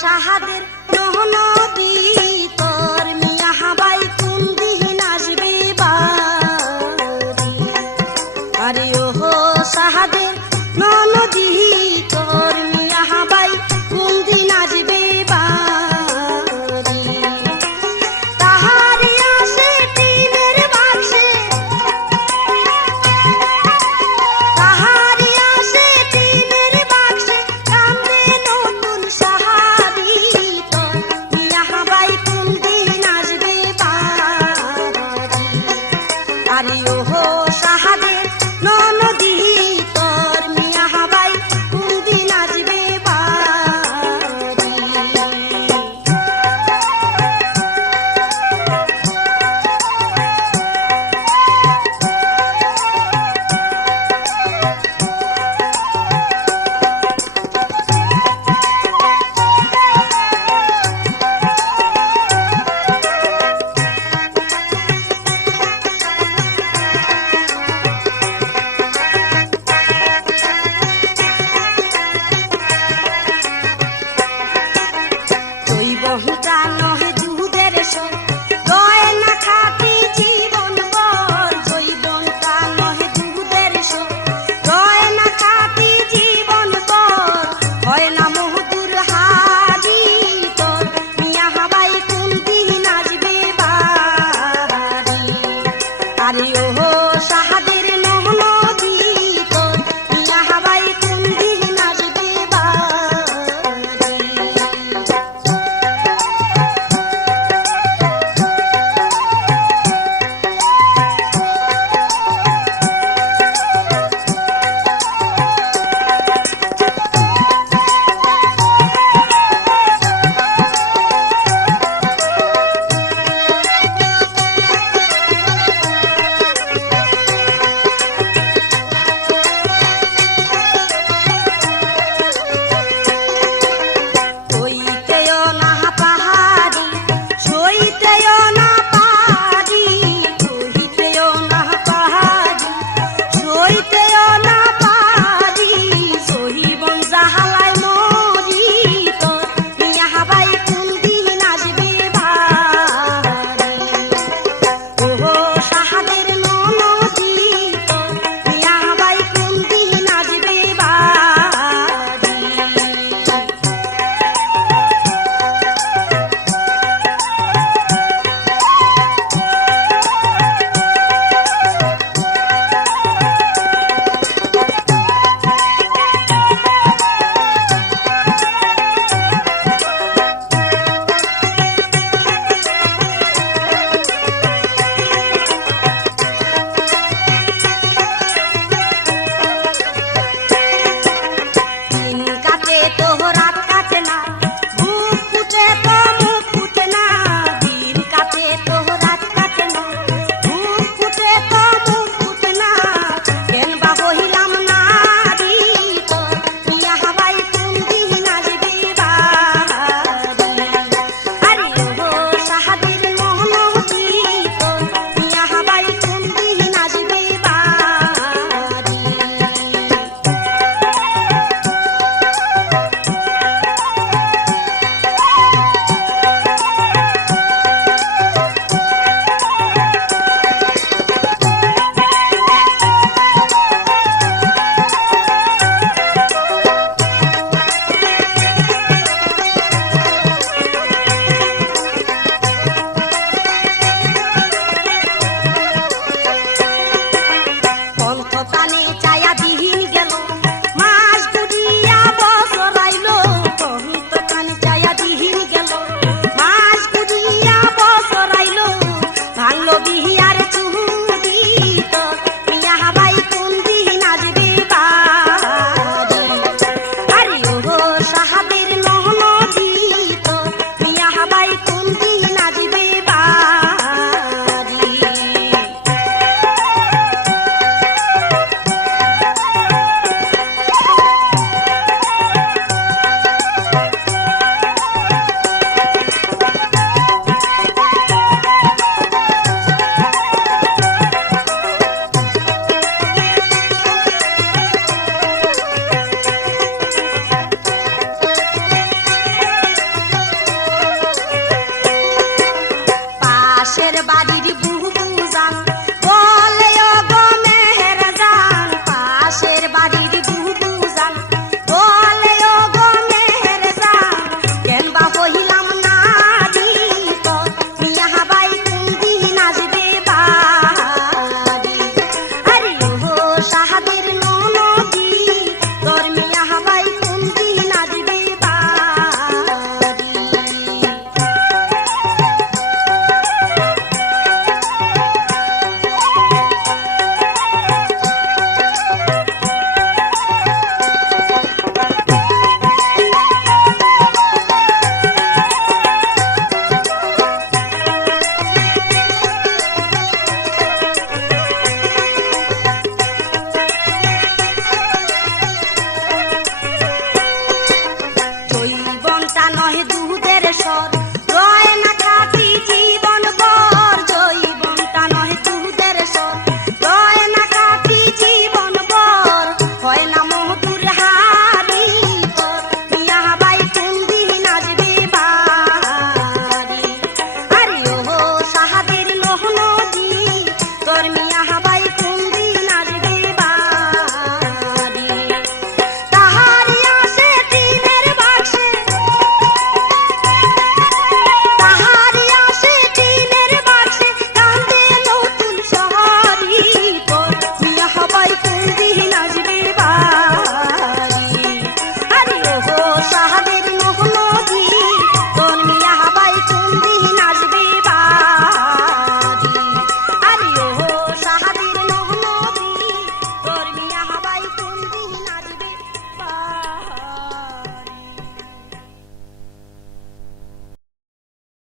সাহাদের নহনদী কত কানে